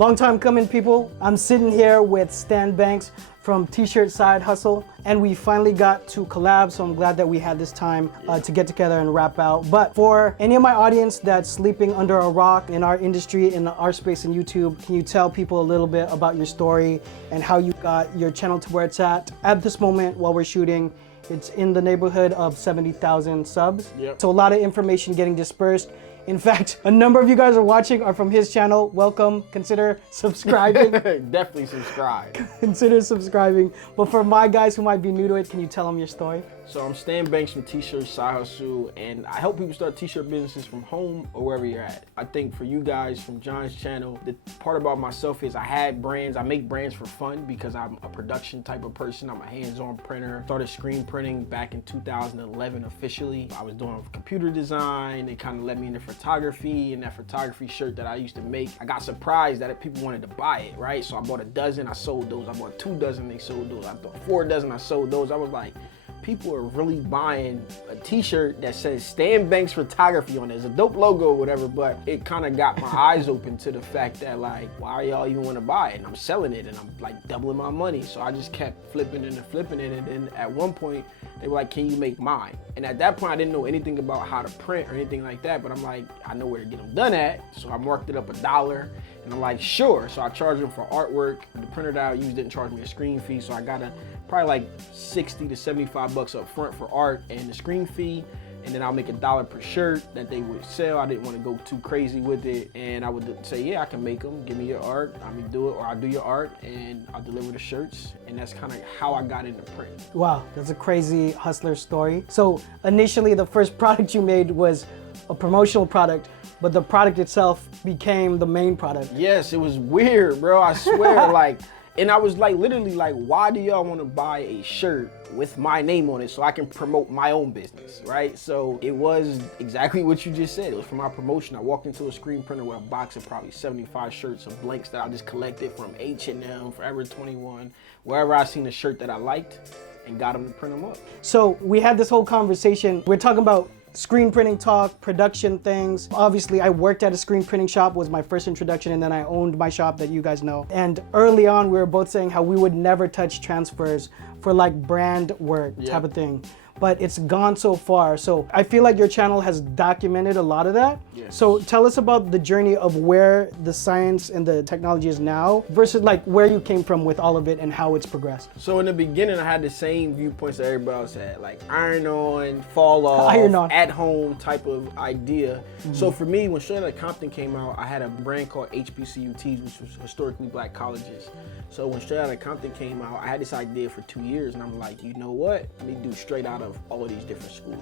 Long time coming, people. I'm sitting here with Stan Banks from T-Shirt Side Hustle, and we finally got to collab, so I'm glad that we had this time to get together and rap out. But for any of my audience that's sleeping under a rock in our industry, in our space in YouTube, can you tell people a little bit about your story and how you got your channel to where it's at? At this moment, while we're shooting, it's in the neighborhood of 70,000 subs. Yep. So a lot of information getting dispersed. In fact, a number of you guys are watching are from his channel. Welcome. Consider subscribing. Definitely subscribe. Consider subscribing. But for my guys who might be new to it, can you tell them your story? So I'm Stan Banks from T-Shirt Side Hustle, and I help people start T-shirt businesses from home or wherever you're at. I think for you guys from John's channel, the part about myself is I had brands. I make brands for fun because I'm a production type of person. I'm a hands-on printer. Started screen printing back in 2011 officially. I was doing computer design. It kind of led me into photography, and that photography shirt that I used to make, I got surprised that people wanted to buy it, right? So I bought a dozen, I sold those. I bought 2 dozen, they sold those. I bought 4 dozen, I sold those. I was like, people are really buying a t-shirt that says Stan Banks Photography on it. It's a dope logo or whatever, but it kind of got my eyes open to the fact that, like, why y'all even want to buy it? And I'm selling it and I'm like doubling my money. So I just kept flipping it and flipping it. And then at one point they were like, can you make mine? And at that point I didn't know anything about how to print or anything like that, but I'm like, I know where to get them done at. So I marked it up $1 and I'm like, sure. So I charged them for artwork. The printer that I used didn't charge me a screen fee. So I got probably like 60 to 75 bucks up front for art and the screen fee, and then I'll make $1 per shirt that they would sell. I didn't want to go too crazy with it, and I would say, yeah, I can make them, give me your art, I mean, do it, or I'll do your art and I'll deliver the shirts. And that's kind of how I got into print. Wow, that's a crazy hustler story. So initially the first product you made was a promotional product, but the product itself became the main product. Yes, it was weird, bro, I swear. Like, and I was like, literally like, why do y'all want to buy a shirt with my name on it so I can promote my own business, right? So it was exactly what you just said. It was for my promotion. I walked into a screen printer with a box of probably 75 shirts of blanks that I just collected from H&M, Forever 21, wherever I seen a shirt that I liked, and got them to print them up. So we had this whole conversation. We're talking about screen printing talk, production things. Obviously, I worked at a screen printing shop, was my first introduction, and then I owned my shop that you guys know. And early on, we were both saying how we would never touch transfers for like brand work type of thing. But it's gone so far. So I feel like your channel has documented a lot of that. Yes. So tell us about the journey of where the science and the technology is now versus like where you came from with all of it and how it's progressed. So in the beginning, I had the same viewpoints that everybody else had, like iron on, fall off, Iron on. at home type of idea. So for me, when Straight Outta Compton came out, I had a brand called HBCUTs, which was historically black colleges. So when Straight Outta Compton came out, I had this idea for 2 years, and I'm like, you know what? Let me do straight out of all of these different schools.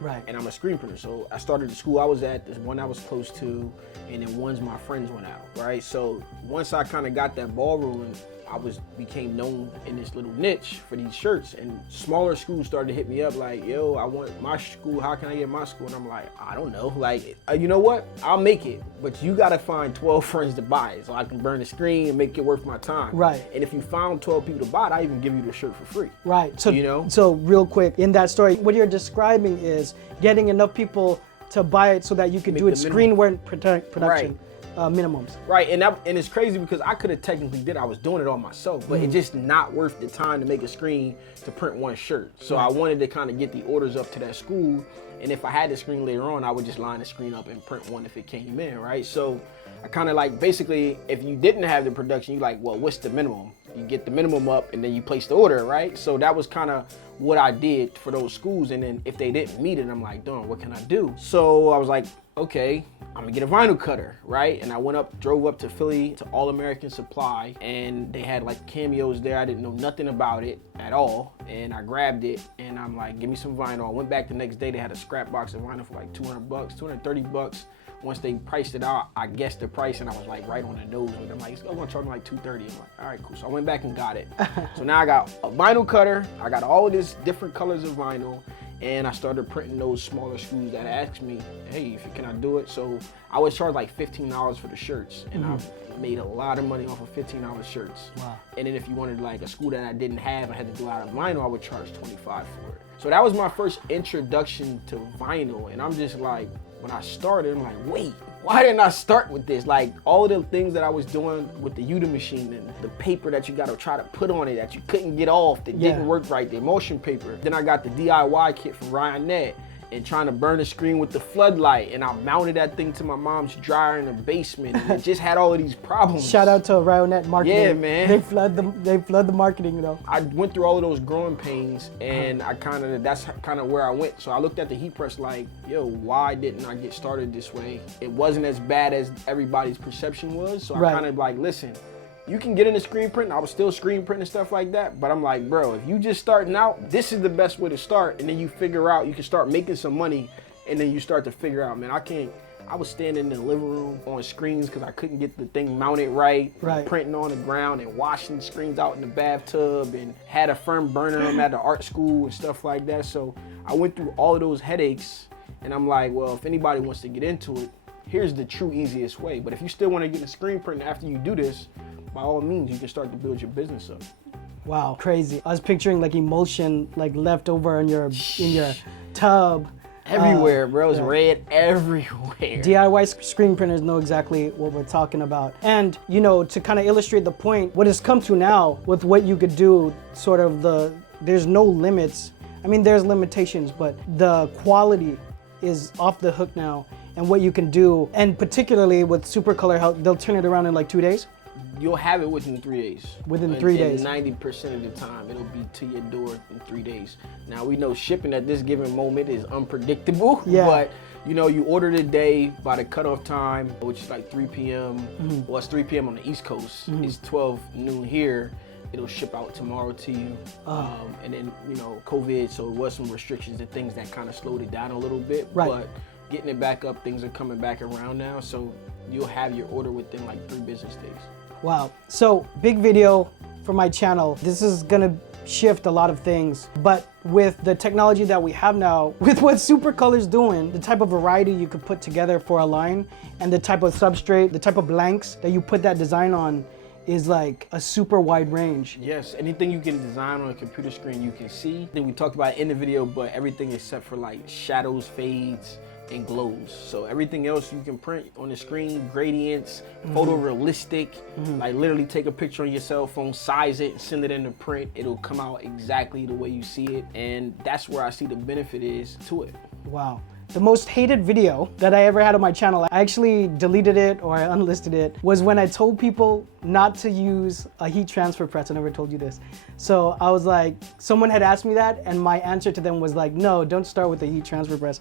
Right. And I'm a screen printer. So I started the school I was at, there's one I was close to, and then ones my friends went out, right? So once I kind of got that ball rolling, I became known in this little niche for these shirts, and smaller schools started to hit me up like, yo, I want my school, how can I get my school? And I'm like, I don't know, like, you know what? I'll make it, but you gotta find 12 friends to buy it so I can burn the screen and make it worth my time. Right. And if you found 12 people to buy it, I even give you the shirt for free. Right. So, you know? So real quick, in that story, what you're describing is getting enough people to buy it so that you can do it screen production. Minimums. Right, and it's crazy because I could have technically did it. I was doing it all myself, but it's just not worth the time to make a screen to print one shirt. So I wanted to kind of get the orders up to that school, and if I had the screen later on, I would just line the screen up and print one if it came in, right? So I kind of like, basically, if you didn't have the production, you like, well, what's the minimum? You get the minimum up and then you place the order, right? So that was kind of what I did for those schools, and then if they didn't meet it, I'm like, darn, what can I do? So I was like, okay, I'm gonna get a vinyl cutter, right? And I drove up to Philly to All American Supply, and they had like cameos there. I didn't know nothing about it at all, and I grabbed it, and I'm like, give me some vinyl. I went back the next day, they had a scrap box of vinyl for like 200 bucks, 230 bucks. Once they priced it out, I guessed the price, and I was like right on the nose with them. Like, I'm gonna charge me like 230. I'm like, all right, cool. So I went back and got it. So now I got a vinyl cutter. I got all of this different colors of vinyl, and I started printing those smaller schools that asked me, hey, can I do it? So I was charged like $15 for the shirts, and I made a lot of money off of $15 shirts. Wow. And then if you wanted like a school that I didn't have, I had to do out of vinyl, I would charge $25 for it. So that was my first introduction to vinyl, and I'm just like, when I started, I'm like, wait, why didn't I start with this? Like all of the things that I was doing with the Udemy machine and the paper that you got to try to put on it that you couldn't get off, that didn't work right, the emulsion paper. Then I got the DIY kit from Ryanette and trying to burn the screen with the floodlight, and I mounted that thing to my mom's dryer in the basement, and it just had all of these problems. Shout out to Ryanette Marketing. Yeah, man. They flood the marketing, you know. I went through all of those growing pains, and that's kind of where I went. So I looked at the heat press like, yo, why didn't I get started this way? It wasn't as bad as everybody's perception was. So I kind of like, listen, you can get into screen print. I was still screen printing and stuff like that. But I'm like, bro, if you just starting out, this is the best way to start. And then you figure out, you can start making some money. And then you start to figure out, man, I was standing in the living room on screens because I couldn't get the thing mounted right. Printing on the ground and washing screens out in the bathtub and had a firm burner them at the art school and stuff like that. So I went through all of those headaches, and I'm like, well, if anybody wants to get into it, here's the true easiest way. But if you still want to get into screen printing after you do this, by all means, you can start to build your business up. Wow, crazy. I was picturing like emulsion like left over in your tub. Everywhere, bro. It's red everywhere. DIY screen printers know exactly what we're talking about. And, you know, to kind of illustrate the point, what it's come to now with what you could do, sort of there's no limits. I mean, there's limitations, but the quality is off the hook now, and what you can do, and particularly with SupaColor, how they'll turn it around in like 2 days. You'll have it within 3 days. Within 3 days. 90% of the time, it'll be to your door in 3 days. Now, we know shipping at this given moment is unpredictable, but you know, you order today by the cutoff time, which is like 3 p.m. Well, it's 3 p.m. on the East Coast. It's 12 noon here. It'll ship out tomorrow to you. And then, you know, COVID, so there was some restrictions and things that kind of slowed it down a little bit. But getting it back up, things are coming back around now. So you'll have your order within like 3 business days. Wow. So big video for my channel. This is gonna shift a lot of things, but with the technology that we have now, with what SupaColor's doing, the type of variety you could put together for a line, and the type of substrate, the type of blanks that you put that design on is like a super wide range. Yes, anything you can design on a computer screen you can see. I think we talked about it in the video, but everything except for like shadows, fades, and glows. So everything else you can print on the screen, gradients, photorealistic, like literally take a picture on your cell phone, size it, send it in the print. It'll come out exactly the way you see it. And that's where I see the benefit is to it. Wow. The most hated video that I ever had on my channel, I actually deleted it or I unlisted it, was when I told people not to use a heat transfer press. I never told you this. So I was like, someone had asked me that, and my answer to them was like, no, don't start with a heat transfer press.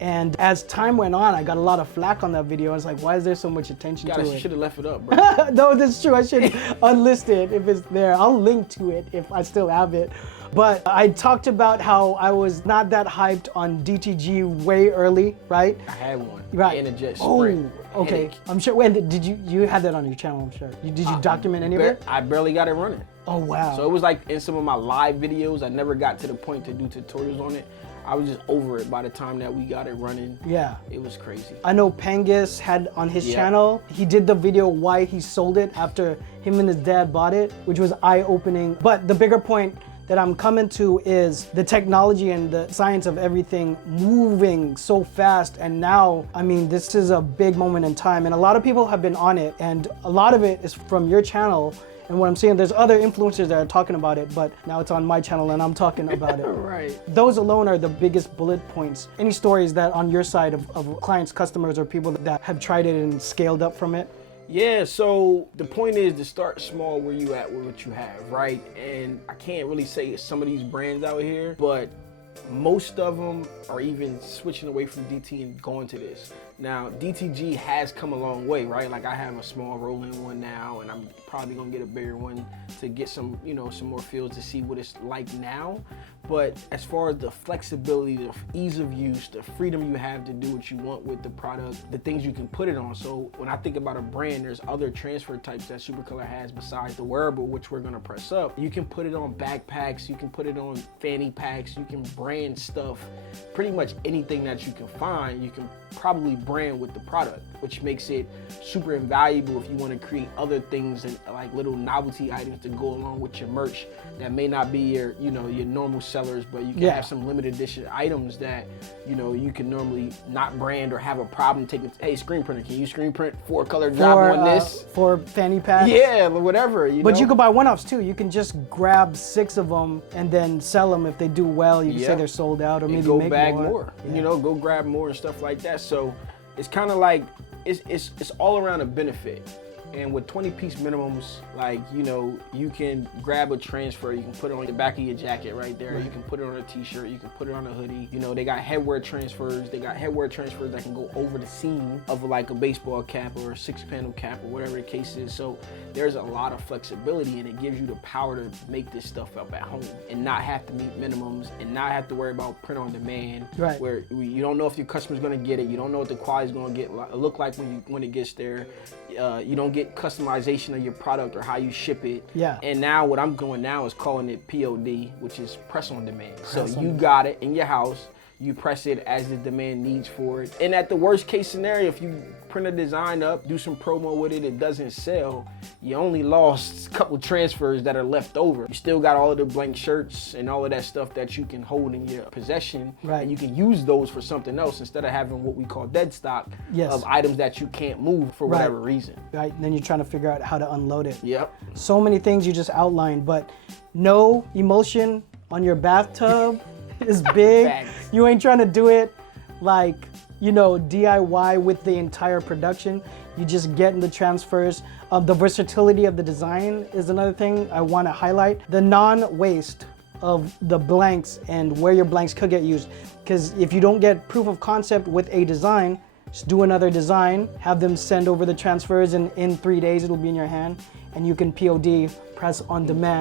And as time went on, I got a lot of flack on that video. I was like, why is there so much attention to it? You should have left it up, bro. No, that's true. I should unlist it if it's there. I'll link to it if I still have it. But I talked about how I was not that hyped on DTG way early, right? I had one. Right. In a jet sprint. Oh, okay. Headache. I'm sure. When did you had that on your channel? I'm sure. Did you document any of it? I barely got it running. Oh wow. So it was like in some of my live videos, I never got to the point to do tutorials on it. I was just over it by the time that we got it running. Yeah. It was crazy. I know Pangus had on his channel, he did the video why he sold it after him and his dad bought it, which was eye-opening. But the bigger point that I'm coming to is the technology and the science of everything moving so fast. And now, I mean, this is a big moment in time, and a lot of people have been on it, and a lot of it is from your channel. And what I'm saying, there's other influencers that are talking about it, but now it's on my channel and I'm talking about it. Right. Those alone are the biggest bullet points. Any stories that on your side of clients, customers, or people that have tried it and scaled up from it? Yeah, so the point is to start small where you at with what you have, right? And I can't really say it's some of these brands out here, but most of them are even switching away from DT and going to this. Now, DTG has come a long way, right? Like I have a small rolling one now, and I'm probably gonna get a bigger one to get some, you know, some more feels to see what it's like now. But as far as the flexibility, the ease of use, the freedom you have to do what you want with the product, the things you can put it on. So when I think about a brand, there's other transfer types that SupaColor has besides the wearable, which we're gonna press up. You can put it on backpacks, you can put it on fanny packs, you can brand stuff, pretty much anything that you can find, you can probably brand brand with the product, which makes it super invaluable if you want to create other things and like little novelty items to go along with your merch that may not be your, you know, your normal sellers, but you can have some limited edition items that, you know, you can normally not brand or have a problem taking. Hey, screen printer, can you screen print 4-color job on this? For fanny packs? Yeah, whatever. But you could buy one-offs too. You can just grab 6 of them and then sell them. If they do well, you can say they're sold out, or maybe go make bag more. You know, go grab more and stuff like that. So it's kind of like it's all around a benefit. And with 20-piece minimums, like, you know, you can grab a transfer, you can put it on the back of your jacket right there. You can put it on a t-shirt, you can put it on a hoodie. You know, they got headwear transfers. They got headwear transfers that can go over the seam of like a baseball cap or a 6-panel cap or whatever the case is. So there's a lot of flexibility, and it gives you the power to make this stuff up at home and not have to meet minimums and not have to worry about print on demand, where you don't know if your customer's gonna get it. You don't know what the quality's gonna look like when it gets there. You don't get customization of your product or how you ship it. And now what I'm doing now is calling it POD, which is press on demand. So you got it in your house, you press it as the demand needs for it. And at the worst case scenario, if you print a design up, do some promo with it, it doesn't sell, you only lost a couple transfers that are left over. You still got all of the blank shirts and all of that stuff that you can hold in your possession, and you can use those for something else instead of having what we call dead stock of items that you can't move for whatever reason. And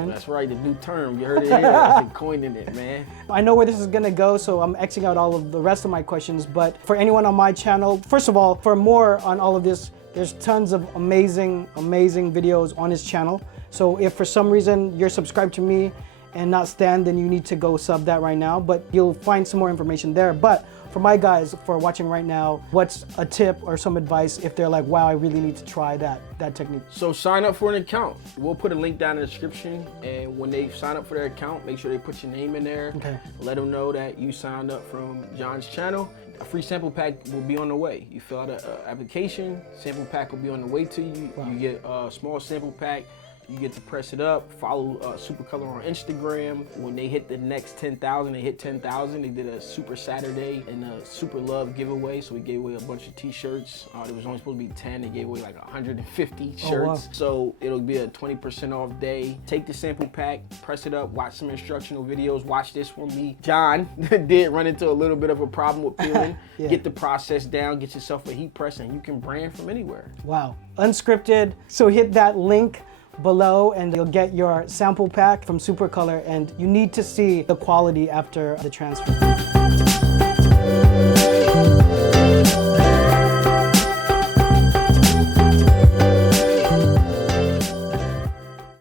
That's right, the new term. You heard it here. I've been coining it, man. I know where this is gonna go, so I'm Xing out all of the rest of my questions. But for anyone on my channel, first of all, for more on all of this, there's tons of amazing videos on his channel. So if for some reason you're subscribed to me and not Stan, then you need to go sub that right now. But you'll find some more information there. But for my guys for watching right now, what's a tip or some advice if they're like, wow, I really need to try that technique? So sign up for an account. We'll put a link down in the description, and when they sign up for their account, make sure they put your name in there. Let them know that you signed up from John's channel. A free sample pack will be on the way. You fill out an application, sample pack will be on the way to you. You get a small sample pack. You get to press it up, follow SupaColor on Instagram. When they hit the next 10,000, they hit 10,000, they did a Super Saturday and a Super Love giveaway. So we gave away a bunch of t-shirts. There was only supposed to be 10, they gave away like 150 shirts. So it'll be a 20% off day. Take the sample pack, press it up, watch some instructional videos, watch this from me. John did run into a little bit of a problem with peeling. Get the process down, get yourself a heat press, and you can brand from anywhere. Wow, unscripted. So hit that link below and you'll get your sample pack from SupaColor, and you need to see the quality after the transfer.